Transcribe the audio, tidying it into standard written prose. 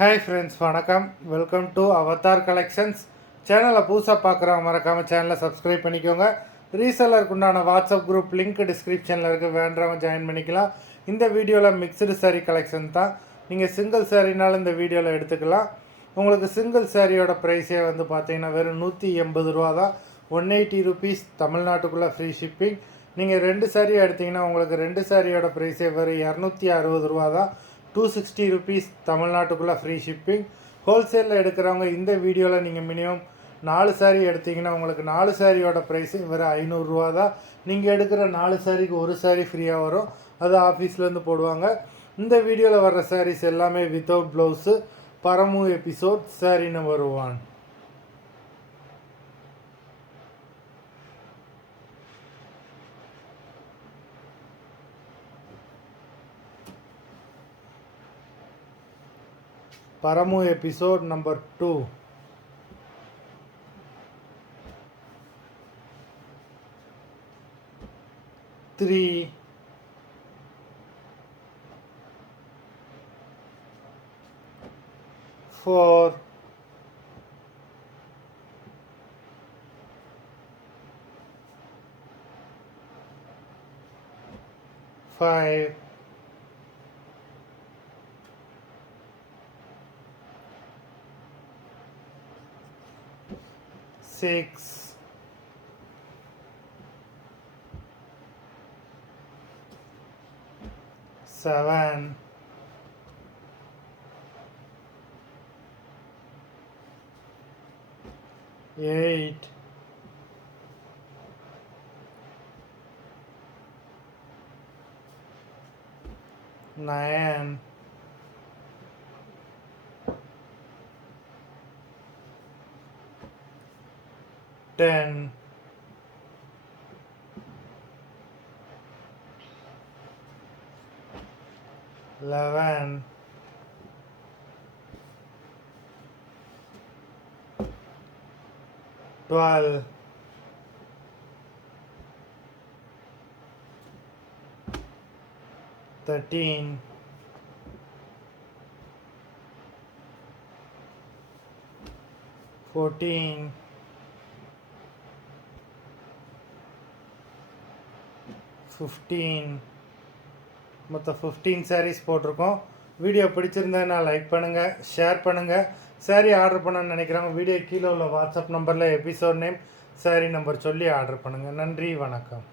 Hi friends, வணக்கம். Welcome to Avatar collections. சேனலை புதுசாக பார்க்குறவங்க மறக்காமல் சேனலை சப்ஸ்கிரைப் பண்ணிக்கோங்க. ரீசெல்லருக்கு உண்டான வாட்ஸ்அப் குரூப் லிங்க் டிஸ்கிரிப்ஷனில் இருக்குது, வேண்டவங்க ஜாயின் பண்ணிக்கலாம். இந்த வீடியோவில் மிக்சடு சாரீ கலெக்ஷன் தான். நீங்கள் சிங்கிள் சாரீனாலும் இந்த வீடியோவில் எடுத்துக்கலாம். உங்களுக்கு சிங்கிள் சாரியோட ப்ரைஸே வந்து பார்த்தீங்கன்னா வெறும் 180 ரூபா தான். 180 ருபீஸ், தமிழ்நாட்டுக்குள்ளே ஃப்ரீ ஷிப்பிங். நீங்கள் 2 சாரீ எடுத்திங்கன்னா உங்களுக்கு 2 சாரியோட ப்ரைஸே வெறும் 260 ரூபா தான். 260 ருபீஸ், தமிழ்நாட்டுக்குள்ளே ஃப்ரீ ஷிப்பிங். ஹோல்சேலில் எடுக்கிறவங்க இந்த வீடியோவில் நீங்கள் மினிமம் 4 சாரீ எடுத்திங்கன்னா உங்களுக்கு 4 சாரியோட ப்ரைஸு வெறும் 500 ரூபா தான். நீங்கள் எடுக்கிற 4 சாரிக்கு ஒரு சாரீ ஃப்ரீயாக வரும், அது ஆஃபீஸ்லேருந்து போடுவாங்க. இந்த வீடியோவில் வர்ற சாரீஸ் எல்லாமே வித்தவுட் ப்ளவுஸு. பரமு எபிசோட் சாரீ நம்பர் 1. Paramu episode number 2. 3. 4. 5. 6. 7. 8. 9. 10. 11. 12. 13. 14. 15. மொத்தம் 15 சாரீஸ் போட்டிருக்கோம். வீடியோ பிடிச்சிருந்தேன்னா லைக் பண்ணுங்கள், ஷேர் பண்ணுங்கள். சாரீ ஆர்டர் பண்ணணும்னு நினைக்கிறவங்க வீடியோ கீழே உள்ள வாட்ஸ்அப் நம்பரில் எபிசோட் நேம், சாரீ நம்பர் சொல்லி ஆர்டர் பண்ணுங்கள். நன்றி, வணக்கம்.